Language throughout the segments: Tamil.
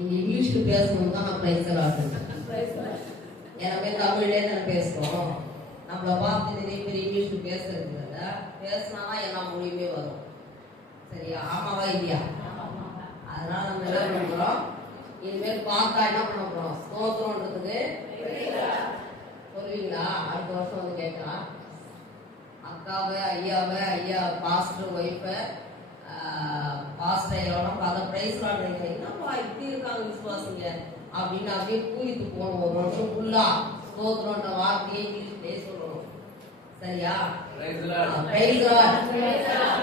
நீங்க இங்கிலீஷ்ல பேசணும் தான் நான் பேசுறேன். எல்லாமே தமிழ்லேயே தானே பேசுறோம். நம்மளை பார்த்து நிறைய பேர் இங்கிலீஷ்ல பேசுறது இல்லை. பேசினாதான் எல்லா மொழியுமே வரும். சரியா? ஆமாவா இல்லையா? அதனால நம்ம என்ன பண்றோம், இனிமேல் பார்த்தா என்ன பண்ண போறோம், ஸ்தோத்திரம்ன்றதுக்கு சொல்லுவீங்களா? அடுத்த வருஷம் வந்து கேட்கலாம். அக்காவை ஐயா பாஸ்டர் ஒய்ஃபை பாஸ்டர் எவ்வளோ அதை பிரைஸ் வாடுறீங்க, என்னப்பா இப்படி இருக்காங்க விசுவாசிங்க அப்படின்னு அப்படியே பூரித்து போகணும். ஒரு வருஷம் ஃபுல்லா ஸ்தோத்திரன்ற வார்த்தையை இங்கிலீஷ்லேயே சொல்லணும். சரியா? பிரைஸ் லார்ட்,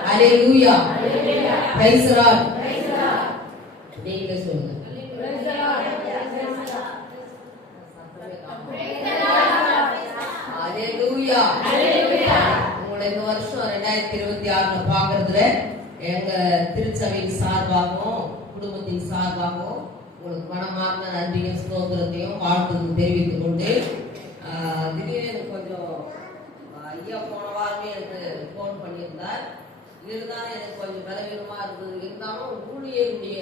ஹல்லேலூயா, பிரைஸ் லார்ட். நீங்களே சொல்லுங்க. ஹல்லேலூயா. உங்களை இந்த வருஷம் 2026 பாக்குறதுல எங்க திருச்சபையின் சார்பாகவும் குடும்பத்தின் சார்பாகவும் உங்களுக்கு மனமார்ந்த நன்றியும் ஸ்தோத்திரத்தையும் வாழ்த்துக்கு தெரிவித்துக் கொண்டு, திடீர்னு கொஞ்சம் ஐயா போன வாரமே எனக்கு போன் பண்ணியிருந்தார். இருந்தாலும் எனக்கு கொஞ்சம் பலவீனமா இருந்தது. இருந்தாலும் ஊழியருடைய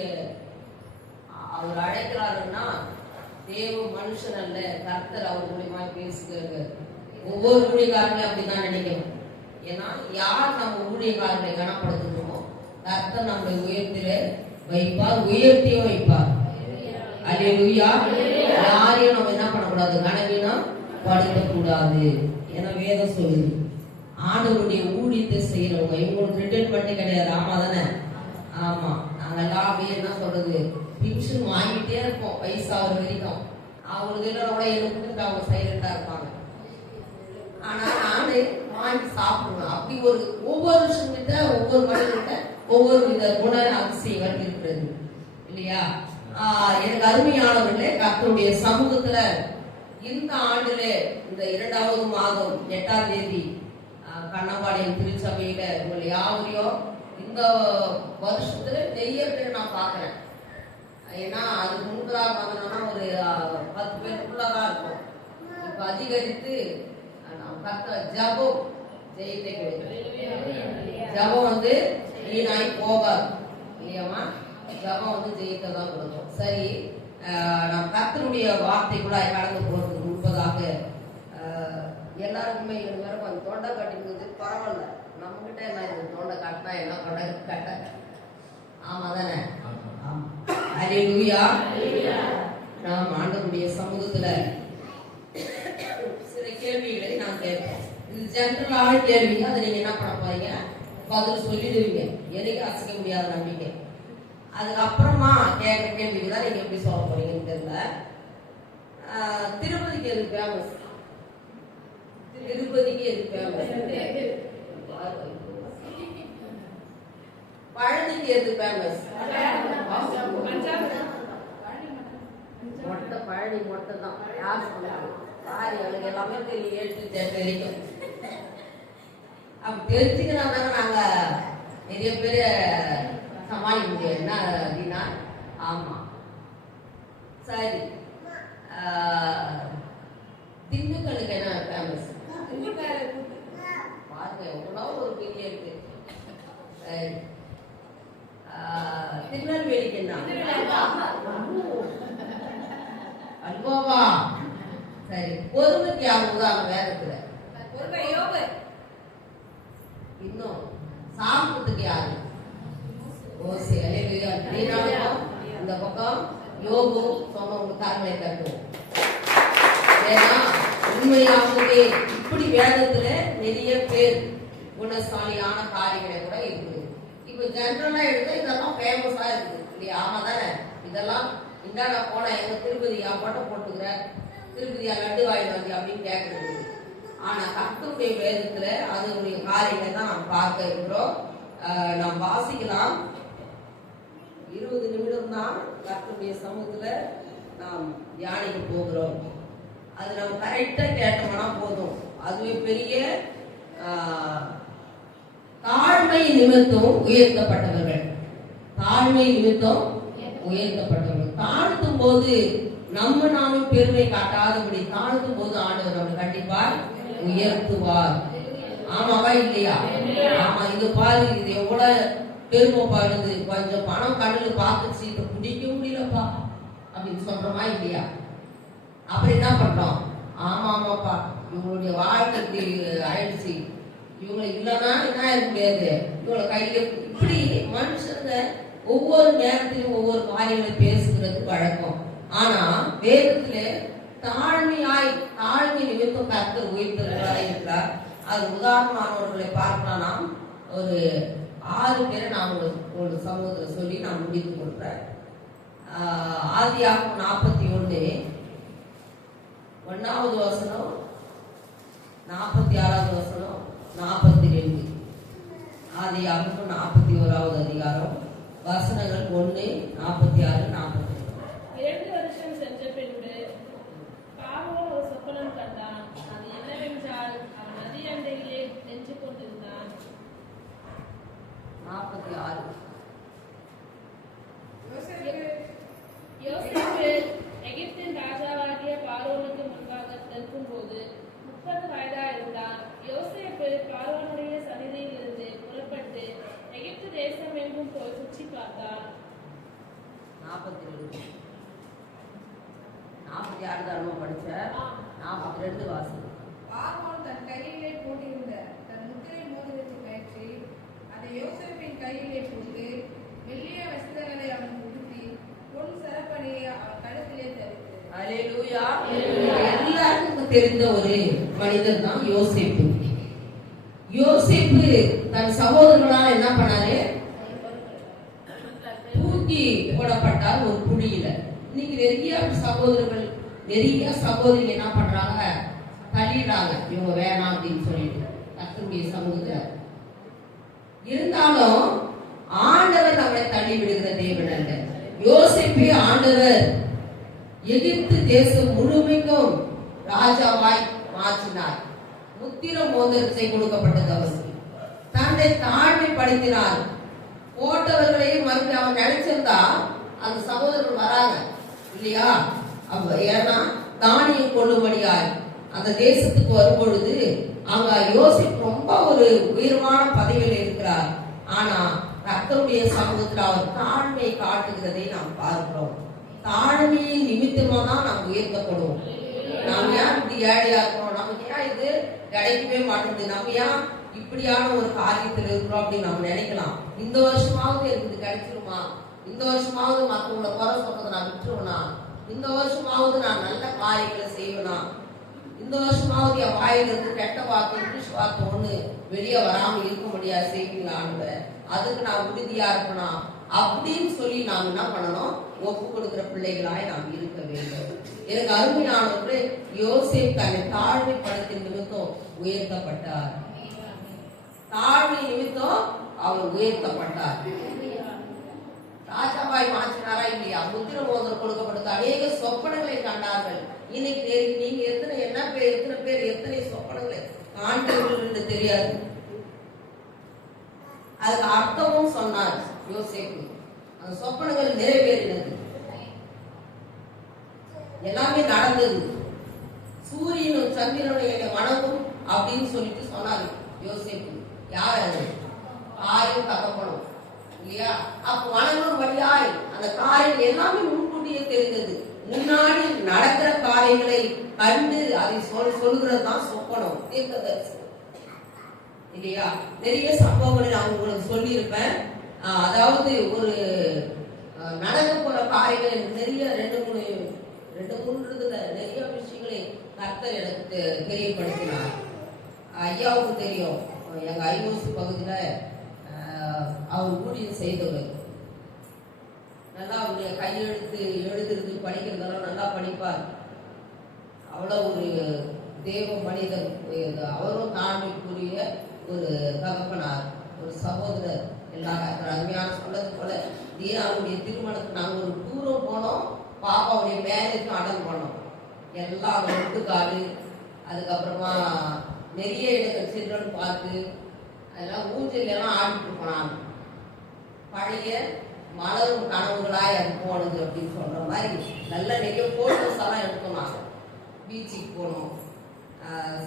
அவர் அழைக்கிறாருன்னா தேவ மனுஷன் அல்ல, கர்த்தர் அவர் மூலியமா பேசுகிறாங்க. ஒவ்வொரு ஊழியக்காரங்களையும் அப்படிதான் நினைக்கணும். ஏன்னா யார் நம்ம ஊழியக்காரர்களை கனப்படுத்துகிறோமோ கர்த்தர் நம்மளை உயர்த்தில வைப்பார், உயர்த்தியும் வைப்பார். அல்லேலூயா. யாரையும் நம்ம என்ன பண்ணக்கூடாது, கனவீனம் படுத்தக்கூடாது. ஏன்னா வேதம் சொல்லுது, ஆண்டவருடைய ஊழியத்தை செய்யறவங்க இவங்களுக்கு ரிட்டர்ன் கிடையாது. ஆமா தானே? ஆமா. நாங்கெல்லாம் அப்படியே என்ன சொல்றது, பென்ஷன் வாங்கிட்டே இருப்போம் வயசாகிற வரைக்கும். அவங்களுக்கு எல்லாம் கூட எனக்கு அவங்க சைலண்டா இருப்பாங்க. ஆனா நானு வாங்கி சாப்பிடுவேன். அப்படி ஒரு ஒவ்வொரு விஷயங்கிட்ட ஒவ்வொரு மனிதர்கிட்ட ஒவ்வொரு வித குண அதிசயங்கள் இருக்கிறது இல்லையா? எனக்கு அருமையானவர்களே, கர்த்தருடைய சமூகத்துல இந்த ஆண்டுல இந்த 2வது மாதம் 8ஆம் தேதி கண்ணபாளையம் திருச்சபையில உங்களை யாவரையும் இந்த வருஷத்துல நிறைய பேர் நான் பாக்குறேன். ஏன்னா அதுக்கு முன்பதாக பார்த்தோம்னா ஒரு 10 பேருக்குள்ளதான் இருக்கும். இப்ப அதிகரித்து ஜபம் ஜெயித்தே கொடுக்கும். ஜபம் வந்து வீணாய் போகாது இல்லையாமா? ஜபம் வந்து ஜெயித்ததான் கொடுக்கும். சரி, நான் கர்த்தருடைய வார்த்தைக்குள்ள கடந்து போறதுக்கு முன்பதாக எல்லாருக்குமே இது வேற கொஞ்சம் தொண்டை கட்டிக்கிறது பரவாயில்ல. நம்ம கிட்ட என்ன இது தொண்டை கட்டினா என்ன தொண்டை கட்ட? ஆமா தானே? அல்லேலூயா. நாம் ஆண்டவருடைய சமூகத்துல சில கேள்விகளை நான் கேட்போம். இது ஜெனரலான கேள்வி. அதை நீங்க என்ன பண்ண போறீங்க, பதில் சொல்லிடுவீங்க. எனக்கு அசைக்க முடியாத நம்பிக்கை. அதுக்கப்புறமா கேட்கிற கேள்விக்கு தான் நீங்க எப்படி சொல்ல போறீங்கன்னு தெரியல. திருப்பதிக்கு எது ஃபேமஸ்? திருப்பதிக்கு எது ஃபேமஸ்? பழனிக்கு எது ஃபேமஸ்? மொட்டை பழனி மொட்டை தான். யார் சொன்னாங்க? சாரி, அவளுக்கு எல்லாமே தெரியும். 8 to 10 வரைக்கும் அப்ப தெரிஞ்சுக்கினா தானே நாங்க நிறைய பேர் சமாளிக்க முடியும். என்ன அப்படின்னா, ஆமா சரி, திண்டுக்கல்லுக்கு என்ன ஃபேமஸ்? பாருங்க எவ்வளோ ஒரு பெரிய இருக்கு. சரி, திருநெல்வேலிக்கு என்ன? அல்வாவா? சரி, பொறுமைக்கு யாருதான் அவங்க வேதத்துல? இன்னும் சாப்பிட்டதுக்கு யாரு? ஓசே. இந்த பக்கம் யோகு சொன்னவங்க கரங்களை தட்டுவோம். ஏன்னா உண்மையாகவே இப்படி வேதத்துல நிறைய பேர் குணசாலியான காரியங்களை கூட இருக்குது. இப்ப ஜெனரலா எடுத்து இதெல்லாம் ஃபேமஸா இருக்குது இல்லையா? ஆமா தானே? இதெல்லாம் இந்தாடா போன எங்க திருப்பதியா பட்டை போட்டுக்கிற, திருப்பதியா லட்டு வாங்கிட்டு வந்து அப்படின்னு கேட்கறது. ஆனா கர்த்தருடைய வேதத்துல அதனுடைய காரியங்களை தான் நாம் பார்க்க இருக்கிறோம். நாம் வாசிக்கலாம். 20 நிமிடம் தான் கர்த்தருடைய சமூகத்துல நாம் தியானிக்க போகிறோம். அது நம்ம கரெக்டா கேட்டோம்னா போதும். அதுவே பெரிய தாழ்மை நிமித்தம் உயர்த்தப்பட்டவர்கள். தாழ்மை நிமித்தம் உயர்த்தப்பட்டவர்கள். தாழ்த்தும் போது நாமும் பெருமை காட்டாதபடி தாழ்த்தும் போது ஆண்டவர் நம்ம கண்டிப்பா உயர்த்துவார். ஆமாவா இல்லையா? ஆமா. இது பாரு, இது எவ்வளவு பெருமைப்படுது. கொஞ்சம் பணம் கடலுக்கு பார்த்துச்சு, இப்ப குடிக்க முடியலப்பா அப்படின்னு சொல்றோமா இல்லையா? அப்படி என்ன பண்றோம்? ஆமா ஆமாப்பா, இவங்களுடைய வாழ்க்கை ஆயிடுச்சு, இவங்க இல்லைன்னா என்ன இருக்க முடியாது, இவங்களை கையில இப்படி மனுஷங்க ஒவ்வொரு நேரத்திலும் ஒவ்வொரு காரியங்களை பேசுகிறது வழக்கம். ஆனா வேதத்திலே தாழ்மை நிமித்தம் கர்த்தர் உயர்த்தவர்களாக இருக்கிறார். அது உதாரணமானவர்களை பார்க்கலாம். நாம் ஒரு 6 பேரை நான் ஒரு சமூகத்தில் சொல்லி நான் முடித்துக் கொடுக்குறேன். ஆதியாகமம் 41 வசனம், 46 வசனம், 42. ஆதியாகமம் 41 அதிகாரம் வசனங்கள் 1, 46, 42. 2 வருஷம் சென்ற பின்பு பார்வோன் ஒரு சொப்பனம் கண்டான். அது என்னவென்றால், அவன் நதி அண்டையிலே நின்று கொண்டிருந்தான். 46. யோசேப்பு எகிப்தின் ராஜாவாகிய பார்வோனுக்கு முன்பாக நிற்கும்போது 30 வயதாயிருந்தான். யோசேப்பு பார்வோனுடைய சந்நிதியில் இருந்து புறப்பட்டு எகிப்து தேசம் எங்கும் போய் சுற்றி பார்த்தான். 42 46 தான் படிச்ச. 42 வாசம். பார்வோன் தன் கையிலே போட்டிருந்த தன் முத்திரை மோதிரத்தை கழற்றி அதை யோசேப்பின் கையிலே போட்டு மெல்லிய வஸ்திரங்களை அவன் உடுத்தி பொன் சரப்பணியை அவன் கழுத்திலே தரித்து. அல்லேலூயா. எல்லாருக்கும் தெரிந்த ஒரு மனிதன் தான் யோசேப்பு. யோசேப்பு தன் சகோதரர்களால் என்ன பண்ணாரு? தூக்கி போடப்பட்டார் ஒரு குழியில. இன்னைக்கு நிறைய சகோதரிகள் என்ன பண்றாங்க? தள்ளிடுறாங்க, இவங்க வேணாம் அப்படின்னு சொல்லிட்டு கர்த்தருடைய சமூகத்துல. இருந்தாலும் ஆண்டவர் நம்மளை தள்ளி விடுகிற தேவன் அல்ல. யோசேப்பை ஆண்டவர் எகிப்து தேசம் முழுமைக்கும் ராஜாவாய் மாற்றினார். முத்திர மோதிரத்தை கொடுக்கப்பட்டது அவருக்கு. தன்னை தாழ்மைப்படுத்தினார். போட்டவர்களையும் மறுபடியும் அவன் நினைச்சிருந்தா அந்த சகோதரர்கள் வராங்க இல்லையா? ஏன்னா தானியம் கொள்ளும்படியாய் அந்த தேசத்துக்கு வரும்பொழுது அங்க யோசிப்பு ரொம்ப ஒரு உயர்வான பதவியில் இருக்கிறார். ஆனா கர்த்தருடைய சமூகத்தில் அவர் தாழ்மையை காட்டுகிறதை நாம் பார்க்கிறோம். தாழ்மையின் நிமித்தமா தான் நாம் உயர்த்தப்படுவோம். நாம் ஏன் இப்படி ஏழையா இருக்கிறோம், நமக்கு ஏன் இது கிடைக்கவே மாட்டேங்குது, நம்ம ஏன் இப்படியான ஒரு காரியத்தில் இருக்கிறோம் அப்படின்னு நம்ம நினைக்கலாம். இந்த வருஷமாவது எனக்கு இது கிடைச்சிருமா, இந்த வருஷமாவது மற்றவங்கள குறை சொல்றதை நான் விட்டுருவேனா, இந்த வருஷமாவது நான் நல்ல காரியங்களை செய்வேனா, இந்த வருஷமாவது என் வாயிலிருந்து கெட்ட வார்த்தை இங்கிலீஷ் வார்த்தை ஒண்ணு வெளியே வராம இருக்க முடியாது செய்வீங்களான்னு அதுக்கு நான் உறுதியா இருக்கணும் அப்படின்னு சொல்லி நாம் என்ன பண்ணணும்? ஒப்பு கொடுக்கிற பிள்ளைகளாய் நாம் இருக்க வேண்டும். எனக்கு அருமையானவர்களே, யோசேப்பு தன்னை தாழ்மைப்படுத்தின் நிமித்தம் உயர்த்தப்பட்டார். தாழ்மை நிமித்தம் அவர் உயர்த்தப்பட்டார். ராஜாவாய் மாற்றினாரா இல்லையா? முத்திர மோதிரம் கொடுக்கப்பட்டது. அநேக சொப்பனங்களை கண்டார்கள். இன்னைக்கு நீங்க எத்தனை பேர் எத்தனை சொப்பனங்களை காண்கிறீர்கள் என்று தெரியாது. அதுக்கு அர்த்தமும் சொன்னார் யோசேப்பு. அந்த சொப்பனங்கள் நிறைவேறினது, எல்லாமே நடந்தது. சூரியனும் சந்திரனும் என்னை வணங்கும் அப்படின்னு சொல்லிட்டு சொன்னாரு யோசேப்பு. யார் அது? தாயும் தகப்பனும் இல்லையா? அப்ப வணங்கும் வழியாய் அந்த காரியம் எல்லாமே முன்கூட்டியே தெரிந்தது. முன்னாடி நடக்கிற காரியங்களை கண்டு அதை சொல்கிறது தான் சொப்பனம், தீர்க்கதரிசனம் இல்லையா? நிறைய சம்பவங்களை நான் உங்களுக்கு சொல்லி இருப்பேன். அதாவது ஒரு நடக்க போற காரியங்களை நிறைய ரெண்டு மூணு நிறைய விஷயங்களை கர்த்தர் எனக்கு தெரியப்படுத்தினார். ஐயாவுக்கு தெரியும், எங்க ஐஓசி பகுதியில அவர் ஊழியம் செய்தவர். நல்லா அவருடைய கையெழுத்து எழுதுறது படிக்கிறதெல்லாம் நல்லா படிப்பார். அவ்வளோ ஒரு தேவ மனிதன். அவரும் தாழ்மைக்குரிய ஒரு தகப்பனார், ஒரு சகோதரர். எல்லாரும் அருமையான சொன்னது போல தீனாவுடைய திருமணத்துக்கு நாங்கள் ஒரு டூரும் போனோம், பாப்பாவுடைய மேரேஜும் அட்டன் பண்ணோம். எல்லாம் ஒட்டுக்காடு, அதுக்கப்புறமா நிறைய இடங்கள் சில்ட்ரன் பார்த்து அதெல்லாம் ஊஞ்சல் எல்லாம் ஆடிட்டு போனாங்க. பழைய மலரும் கனவுகளாய் அது போனது அப்படின்னு சொல்ற மாதிரி நல்ல நிறைய போட்டோஸ் எல்லாம் எடுத்தோம். நாங்கள் பீச்சுக்கு போனோம்.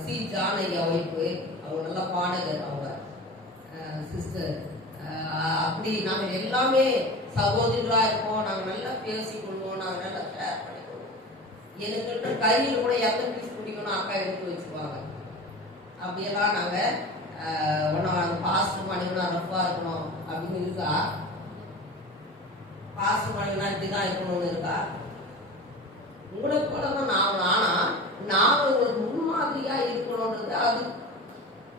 சி ஜானகியா ஒய்ஃபு, அவங்க நல்ல பாடகர், அவங்க சிஸ்டர். அப்படி நாங்கள் எல்லாமே சகோதரிகளா இருப்போம், நாங்க நல்லா பேசிக்கொள்வோம், நாங்க நல்லா ஷேர் பண்ணிக்கொள்வோம். எனக்கு கையில கூட எத்தனை பீஸ் பிடிக்கணும் அக்கா எடுத்து வச்சுக்குவாங்க. அப்படியெல்லாம் நாங்க ஒன்னா பாஸ்ட் பண்ணிக்கணும், ரஃபா இருக்கணும் அப்படின்னு இருக்கா? பாஸ்ட் பண்ணிக்கணும் இப்படிதான் இருக்கணும்னு இருக்கா? உங்களை போலதான் நான், ஆனா நான் ஒரு முன்மாதிரியா இருக்கணும்ன்றது அது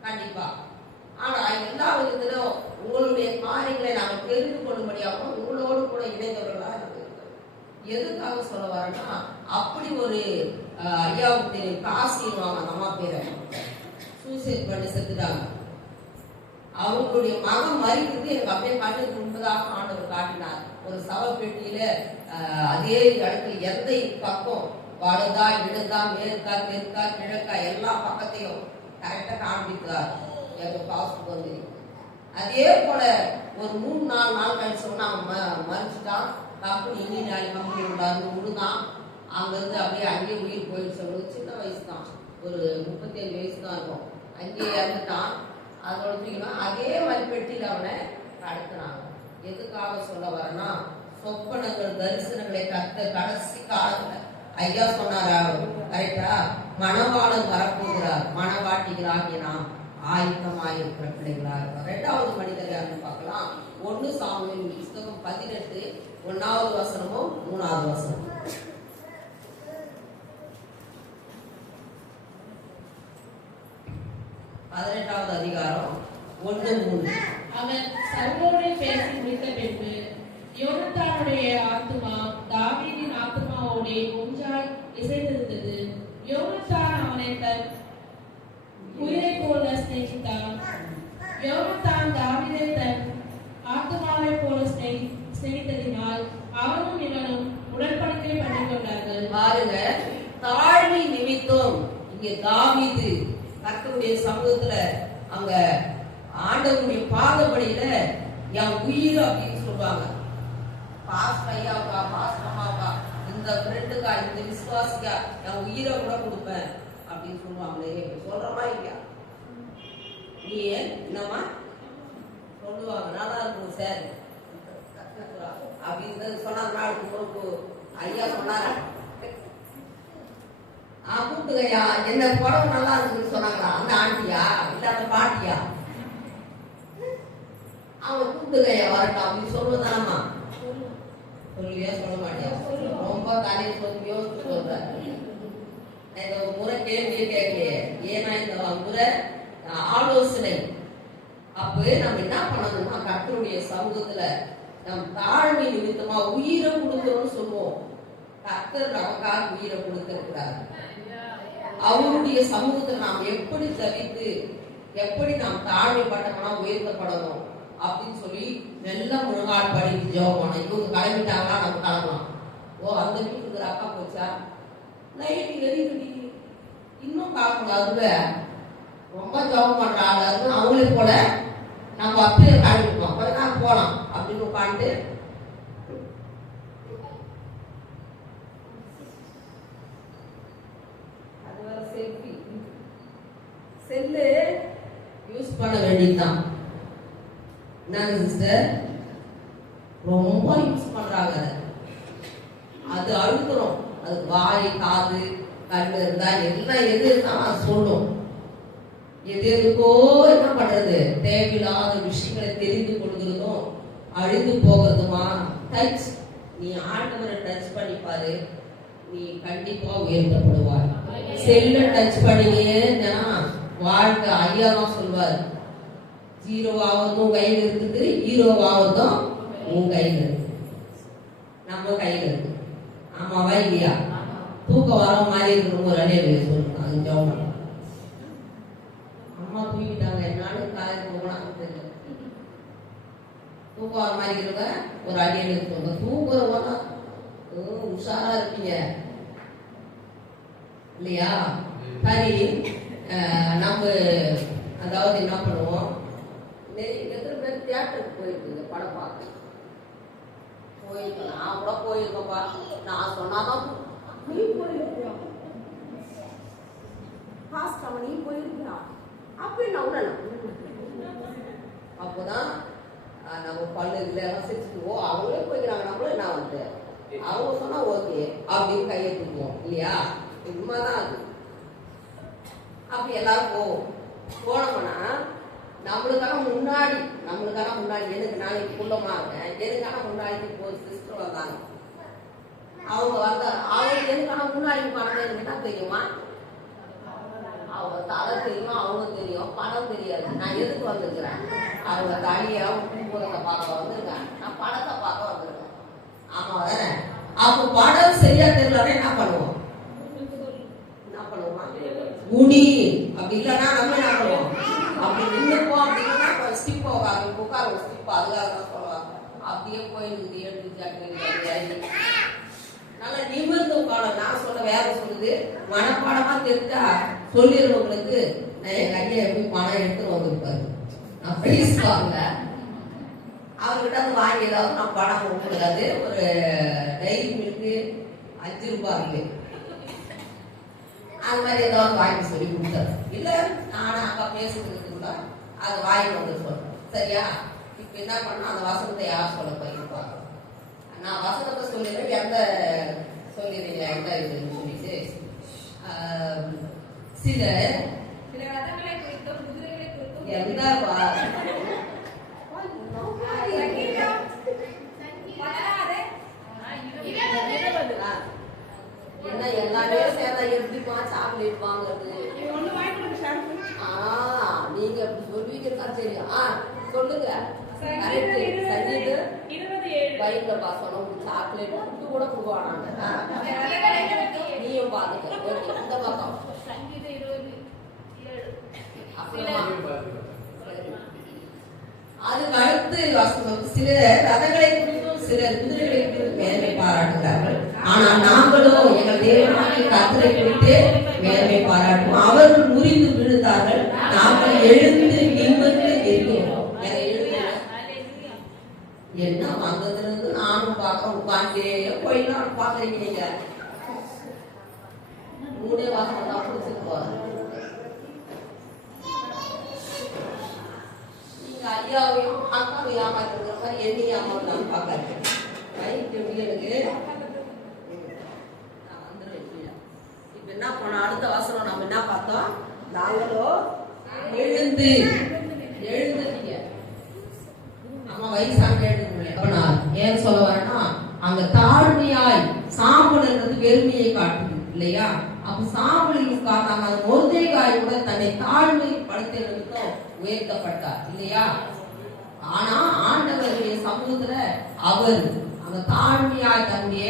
கண்டிப்பா. ஆனா எல்லா விதத்திலும் உங்களுடைய காரியங்களை நாங்கள் தெரிந்து கொள்ளும்படியாகவும் உங்களோடு கூட இணைந்தவர்களாக இருக்கிறோம். எதுக்காக சொல்ல வரேன்னா, அப்படி ஒரு ஐயாவுக்கு தெரியும், காசிடுவாங்க அந்த அம்மா பேரை, சூசைட் பண்ணி செத்துட்டாங்க. அவங்களுடைய மகன் மறிக்கிறது எனக்கு அப்படியே கண்ணுக்கு முன்பதாக ஆண்டவர் காட்டினார். ஒரு சவப்பெட்டியில அதே இடத்துல எந்த பக்கம் வலதா இடதா மேற்கா தெற்கா கிழக்கா எல்லா பக்கத்தையும் கரெக்டா காண்பித்தார் எங்க பாஸ்ட் வந்து. அதே போல ஒரு 3-4 நாள் கழிச்சு சொன்னா அவன் மறிச்சுட்டான். கம்பெனி இன்ஜினியர் கம்பெனி விடாது முழுதான். அங்கிருந்து அப்படியே அங்கேயே உயிர் போயிடுச்சு. சின்ன வயசு தான், ஒரு 37 வயசு தான் இருக்கும். அங்கேயே இறந்துட்டான். அதோட தூக்கினா அதே மாதிரி பெட்டியில் அவனை கடத்தினாங்க. எதுக்காக சொல்ல வரேன்னா, சொப்பனங்கள் தரிசனங்களை கடைசி காலத்துல ஐயா சொன்னார் கரெக்டா, மணவாளன் வரப்போகிறார், மணவாட்டிகளாகிய நாம் ஆயுத்தமாயிருக்கிற பிள்ளைகளா இருக்கும். 2வது மனிதர் யாருன்னு பார்க்கலாம். 1 சாமுவேல் புத்தகம் 18 1வது வசனமும் 3வது வசனம். 18வது அதிகாரம் 1-3. அவன் சவுலோடே பேசி முடித்த பின்பு யோனத்தானுடைய ஆத்துமா தாவீதின் ஆத்துமாவோடே ஒன்றாய் இசைந்திருந்தது. யோனத்தான் அவனை தன் உயிரை போல சிநேகித்தான். யோனத்தான் தாவீதை தன் ஆத்துமாவை போல சிநேகித்ததினால் அவனும் இவனும் உடன்படிக்கை பண்ணிக் கொண்டார்கள். பாருங்க, தாழ்மை நிமித்தம் இங்க தாவீது கர்த்தருடைய சமூகத்துல அங்க ஆண்டவருடைய பாதபடியில என் உயிர் அப்படின்னு சொல்லுவாங்க. பாஸ்ட் ஐயாவுக்கா, பாஸ்ட் அம்மாவுக்கா, இந்த ஃப்ரெண்டுக்கா, இந்த விசுவாசிக்கா என் உயிரை கூட கொடுப்பேன் அப்படின்னு சொல்லுவாங்களே. சொல்றமா இல்லையா? நீ என்னமா சொல்லுவாங்க, நல்லா இருக்கும் சார் அப்படின்னு சொன்னாங்க. ஐயா சொன்னாரு, கூப்பிட்டுக்கையா, என்ன படம் நல்லா இருக்குன்னு சொன்னாங்களா? அந்த ஆண்டியா இல்ல அந்த பாட்டியா? அவங்க கூப்பிட்டுக்கையா வரட்டும் அப்படின்னு சொல்லுவதானம்மா? சொல்லுவியா சொல்ல மாட்டியா? ரொம்ப தலையை சொல்லியோ சொல்ற. இந்த முறை கேள்வியே கேட்கலையே. ஏன்னா இந்த முறை ஆலோசனை. அப்ப நம்ம என்ன பண்ணணும்னா, கர்த்தருடைய சமூகத்துல நம் தாழ்மை நிமித்தமா உயிரை கொடுக்கணும்னு சொல்லுவோம். கர்த்தர் நமக்காக உயிரை கொடுத்திருக்கிறார். அவருடைய சமூகத்தில் நாம் எப்படி தவித்து, எப்படி நாம் தாழ்மைப்பட்டோம்னா உயர்த்தப்படணும் அப்படின்னு சொல்லி நல்லா முழுங்கால் படித்து ஜெபம் பண்ணோம். இவங்க கிளம்பிட்டாங்களா, நம்ம கிளம்பலாம். ஓ, அந்த வீட்டுக்கு அக்கா போச்சா, நைட்டு எரியுது, இன்னும் காக்கக்கூடாது, ரொம்ப ஜெபம் பண்றாங்க, அவங்களே போல நம்ம அப்படியே கிளம்பிப்போம், கொஞ்ச நாள் போலாம் அப்படின்னு உட்காந்து செல்லு யூஸ் பண்ண வேண்டியதுதான். என்னங்க சிஸ்டர், ரொம்ப யூஸ் பண்றாங்க. அது அழுத்தணும். அது வாய், காது, கண்ணு இருந்தா எல்லாம் எது இருந்தாலும் அது சொல்லும். எது எதுக்கோ என்ன பண்றது, தேவையில்லாத விஷயங்களை தெரிந்து கொள்கிறதும் அழிந்து போகிறதுமா. டச், நீ ஆண்டவரை டச் பண்ணிப்பாரு, நீ கண்டிப்பா உயர்த்தப்படுவாய். செல்ல டச் பண்ணினே வாழ்க்கை. ஐயா தான் சொல்வார், 0 கையில் இருக்குது, 0 உன் கையில் இருக்கு, நம்ம கையில் இருக்கு. ஆமாவா இல்லையா? தூக்கம் வர மாதிரி இருக்கணும். ஒரு அலையை சொல்லுங்க. அம்மா தூங்கிட்டாங்க, என்னாலும் காலையில் போகலாம்னு தெரியல. தூக்கம் வர மாதிரி இருக்க ஒரு அடியில் இருக்குங்க. தூங்குறவங்க உஷாரா இருப்பீங்க இல்லையா? சரி, நம்ம அதாவது என்ன பண்ணுவோம், எத்தனை பேர் தியேட்டருக்கு போயிருக்குங்க படம் பார்க்க போயிருக்கேன். நான் கூட போயிருக்கப்பா. நான் சொன்னாதான் நீ போயிருக்கியா, பாஸ்ட் நீ போயிருக்கியா அப்படின்னு நான் உடனே அப்போதான் நம்ம பல்லு இல்லை எல்லாம் சிரிச்சுட்டு ஓ அவங்களே போய்க்கிறாங்க நம்மளும் என்ன வந்து அவங்க சொன்னா ஓகே அப்படின்னு கையை தூக்குவோம் இல்லையா? உண்மைதான் அது. அப்படி எல்லாரும் போனோம்னா நம்மளுக்கான முன்னாடி எனக்கு நாளைக்கு குள்ளமா இருக்கேன், எனக்கான முன்னாடி சிஸ்டர் வந்தாங்க. அவங்க எனக்கான முன்னாடி பணம் என்ன தெரியுமா? அவங்க தலை தெரியும், அவங்க தெரியும், பணம் தெரியாது. நான் எதுக்கு வந்துருக்கிறேன்? அவங்க தனியா பூரத்தை பார்க்க வந்திருக்கேன், நான் பணத்தை பார்க்க வந்திருக்கேன். ஆமா தானே? அப்போ படம் சரியா தெரியலன்னா என்ன பண்ணுவோம்? முடி அப்படி இல்லைன்னா நம்ம என்ன பண்ணுவோம்? அப்படி நின்றுப்போம். அப்படின்னா ஸ்டிப் உட்கார ஸ்டிப் அதுக்காக தான் சொல்லுவாங்க. அப்படியே போயிருக்கு எழுதி நல்லா நிமிர்ந்து உட்காரம். நான் சொல்ல வேற சொல்லுது மனப்பாடமா தெரிஞ்சா சொல்லிடுறவங்களுக்கு நான் என் கையை எப்படி பணம் எடுத்துன்னு வந்திருப்பாரு. நான் பேசுவாங்க அவர்கிட்ட வந்து வாங்கி ஏதாவது நான் பணம் கொடுக்கூடாது. ஒரு டைரி மில்க்கு 5 ரூபாய் அது மாதிரி ஏதாவது வாங்கி சொல்லி கொடுத்தாரு. இல்ல நானும் அக்கா பேசுறதுக்குள்ள அதை வாங்கி வந்து சொல்றேன். சரியா? இப்ப என்ன பண்ண அந்த வசனத்தை யார் சொல்ல போயிருப்பாங்க? நான் வசனத்தை சொல்லிடுறேன். எந்த சொல்லிடுறீங்க எந்த இதுன்னு சொல்லிட்டு சில ரதங்களை குறித்தும் குதிரைகளை குறித்தும் எந்த என்ன எல்லாமே சேர்ந்தா எப்படிமா சாக்லேட் வாங்குறது? நீங்க அப்படி சொல்லுவீங்கன்னா தெரியும். சொல்லுங்க. வயிற்றுல பாசனம் சாக்லேட் புட்டு கூட கொடுவானாங்க. நீயும் பாத்துக்க இந்த பக்கம் அதுக்கு அடுத்து வாசனம் சில ரதங்களை குறித்தும் சில குதிரைகளை குறித்தும் மேன்மை பாராட்டுகிறார்கள். ஆனால் நாங்களும் எங்கள் தேவனாகிய கர்த்தரை குறித்து மேன்மை பாராட்டுவோம். அவர்கள் முறிந்து விழுந்தார்கள், நாங்கள் எழுந்து நிமிர்ந்து இருக்கிறோம். என்ன வந்ததுல இருந்து நானும் பார்க்க உட்கார்ந்தே போய் நான் பாக்குறீங்க. நீங்க 3 வாசம் தான் பிடிச்சிட்டு போறேன். நீங்க ஐயாவையும் அக்காவையும் ஏமாத்துற மாதிரி என்னையும் ஏமாத்தான் பாக்காரு. எனக்கு இப்ப என்ன பண்ண அடுத்த வாசனம் நம்ம என்ன பார்த்தோம்? நாங்களும் எழுந்து எழுந்துட்டீங்க. அம்மா வயசாக ஏன் சொல்ல வரேன்னா அங்க தாழ்மையாய் சாம்பல்ன்றது வெறுமையை காட்டுது இல்லையா? அப்ப சாம்பலையும் காட்டாம அந்த மொர்தேகாய் கூட தன்னை தாழ்மைப்படுத்துவதற்கும் உயர்த்தப்பட்டார் இல்லையா? ஆனா ஆண்டவருடைய சமூகத்துல அவர் அந்த தாழ்மையாய் தன்னுடைய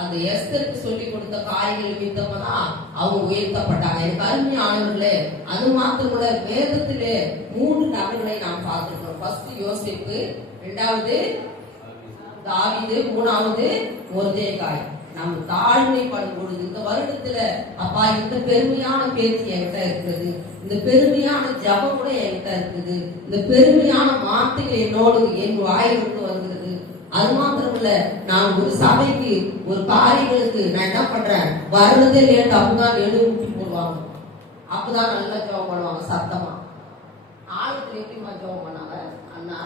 அந்த எஸ்தருக்கு சொல்லி கொடுத்த காரியங்கள் நிமித்தமா தான் அவங்க உயர்த்தப்பட்டாங்க. எனக்கு அருமையானவர்களே, அது மாத்திரம் கூட வேதத்திலே 3 நபர்களை நாம் பார்த்திருக்கிறோம். ஃபர்ஸ்ட் யோசேப்பு, 2வது தாவீது, 3வது மொர்தேகாய். நம்ம தாழ்மைப்படும் பொழுது இந்த வருடத்துல அப்பா இந்த பெருமையான பேச்சு என்கிட்ட இருக்குது, இந்த பெருமையான ஜபம் கூட என்கிட்ட இருக்குது, இந்த பெருமையான வார்த்தைகள் என்னோடு என் வாயிலிருந்து வருகிறது. அது மாத்திரம் இல்ல, நான் ஒரு சபைக்கு ஒரு காரியங்களுக்கு நான் என்ன பண்றேன் வருடதே லேட். அப்பதான் எழுதி போடுவாங்க, அப்பதான் நல்லா ஜபம் பண்ணுவாங்க சத்தமா. ஆழத்துல எப்படிமா ஜபம் பண்ணாங்க அண்ணா?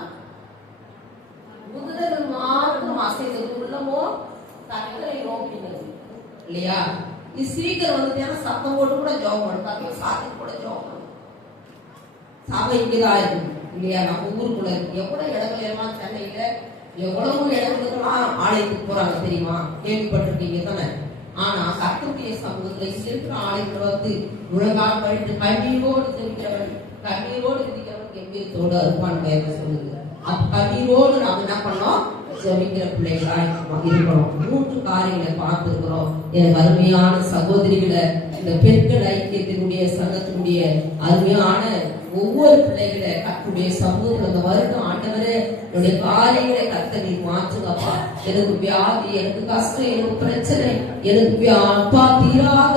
குதிரைகள் மாத்திரம் அசைந்தது, உள்ளமோ கர்த்தரை நோக்கினது இல்லையா? நீ சீக்கிரம் வந்துட்டேன்னா சத்தம் போட்டு கூட ஜபம் பண்ணும், சாத்தி கூட ஜபம் பண்ணும். சபை இங்கதான் இருக்கு இல்லையா? நம்ம ஊருக்குள்ள இருக்கு. எவ்வளவு இடங்கள் எல்லாம் சென்னையில எவ்வளவு இடங்களுக்கெல்லாம் ஆலயத்துக்கு போறாங்க தெரியுமா? கேள்விப்பட்டிருக்கீங்க தானே? ஆனா கர்த்தருடைய சமூகத்துல சென்று ஆலயத்துல வந்து முழங்கால் பழித்து கண்ணீரோடு தெரிவிக்கிறவன், கண்ணீரோடு இருக்கிறவன் கம்பீரத்தோடு அருப்பான் வேலை சொல்லுது. அப்ப கண்ணீரோடு நாம் என்ன பண்ணோம்? ஜெபிக்கிற பிள்ளைகளா இருக்கணும். 3 காரியங்களை பார்த்திருக்கிறோம். எனக்கு அருமையான சகோதரிகளை, இந்த பெண்கள் ஐக்கியத்தினுடைய சங்கத்தினுடைய அருமையான ஒவ்வொரு பிள்ளைகளை கர்த்தருடைய சமூகத்தில் இந்த வருடம் ஆண்டவரே என்னுடைய காரியங்களை கர்த்தர் நீ மாற்றுங்கப்பா. எனக்கு வியாதி, எனக்கு கஷ்டம், எனக்கு பிரச்சனை, எனக்கு அப்பா தீராத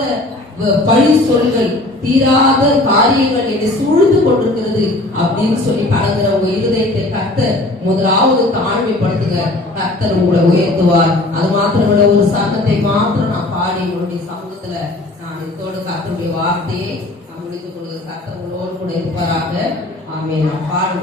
பழி சொல்கள், தீராத காரியங்கள் என்னை சூழ்ந்து கொண்டிருக்கிறது அப்படின்னு சொல்லி கலங்குற உங்க இருதயத்தை கர்த்தர் முதலாவது தாழ்மைப்படுத்துங்க. கர்த்தர் உங்களை உயர்த்துவார். அது மாத்திரம் ஒரு சங்கத்தை மாத்திரம் நான் பாடி உங்களுடைய சமூகத்துல நான் இதோடு கர்த்தருடைய வார்த்தையை நான் முடித்துக் கொள்கிற. கர்த்தர் உங்களோடு கூட இருப்பாராக. ஆமென். பாடு